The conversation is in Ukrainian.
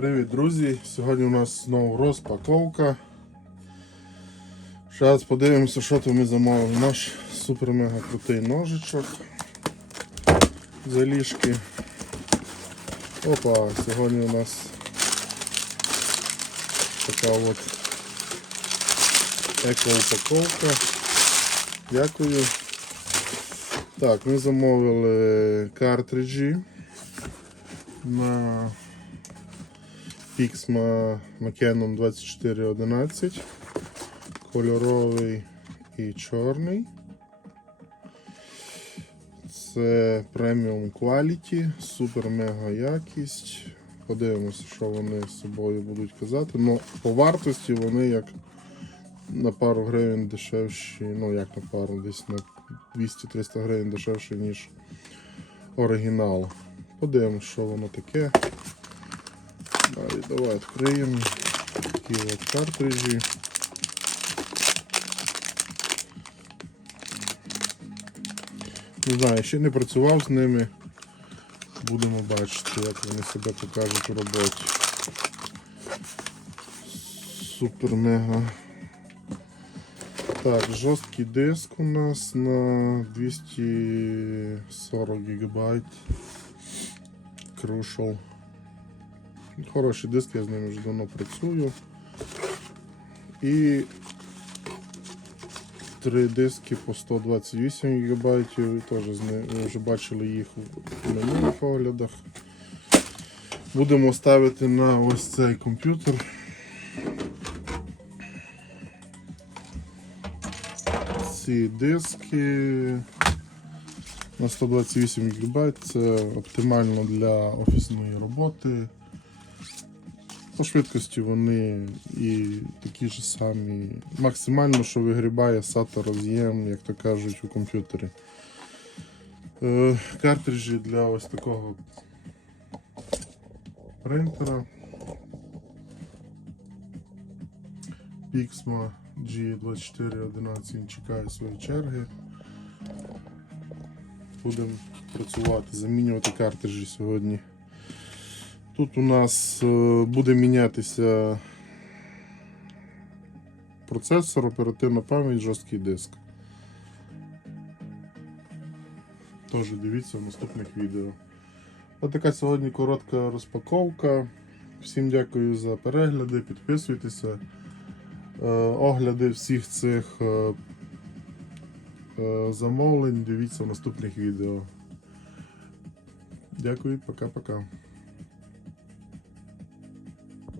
Привіт, друзі! Сьогодні у нас знову розпаковка. Зараз подивимося, що тут ми замовили. Наш супер-мега крутий ножичок заліжки. Опа, сьогодні у нас така от еко-упаковка. Дякую. Так, ми замовили картриджі на Pixma Canon 2411, кольоровий і чорний. Це преміум quality, супер мега якість. Подивимося, що вони з собою будуть казати. Ну, по вартості вони як на пару гривень дешевші, ну як на пару, десь на 200-300 гривень дешевше, ніж оригінал. Подивимося, що воно таке. Давай відкриємо такі от картриджі. Не знаю, ще не працював з ними. Будемо бачити, як вони себе покажуть у роботі. Супер мега. Так, жорсткий диск у нас на 240 гігабайт. Crucial. Хороший диск, я з ними вже давно працюю. І три диски по 128 ГБ. Теж з ви вже бачили їх в минулих оглядах. Будемо ставити на ось цей комп'ютер. Ці диски на 128 ГБ це оптимально для офісної роботи. По швидкості вони і такі ж самі. Максимально, що вигрібає SATA роз'єм, як то кажуть, у комп'ютері. Е, картриджі для ось такого принтера. Pixma G2411 чекає своєї черги. Будемо працювати, замінювати картриджі сьогодні. Тут у нас е, буде мінятися процесор, оперативна пам'ять, жорсткий диск. Тож дивіться в наступних відео. Ось така сьогодні коротка розпаковка. Всім дякую за перегляди, підписуйтеся. Е, Огляди всіх цих е, замовлень дивіться в наступних відео. Дякую, пока-пока.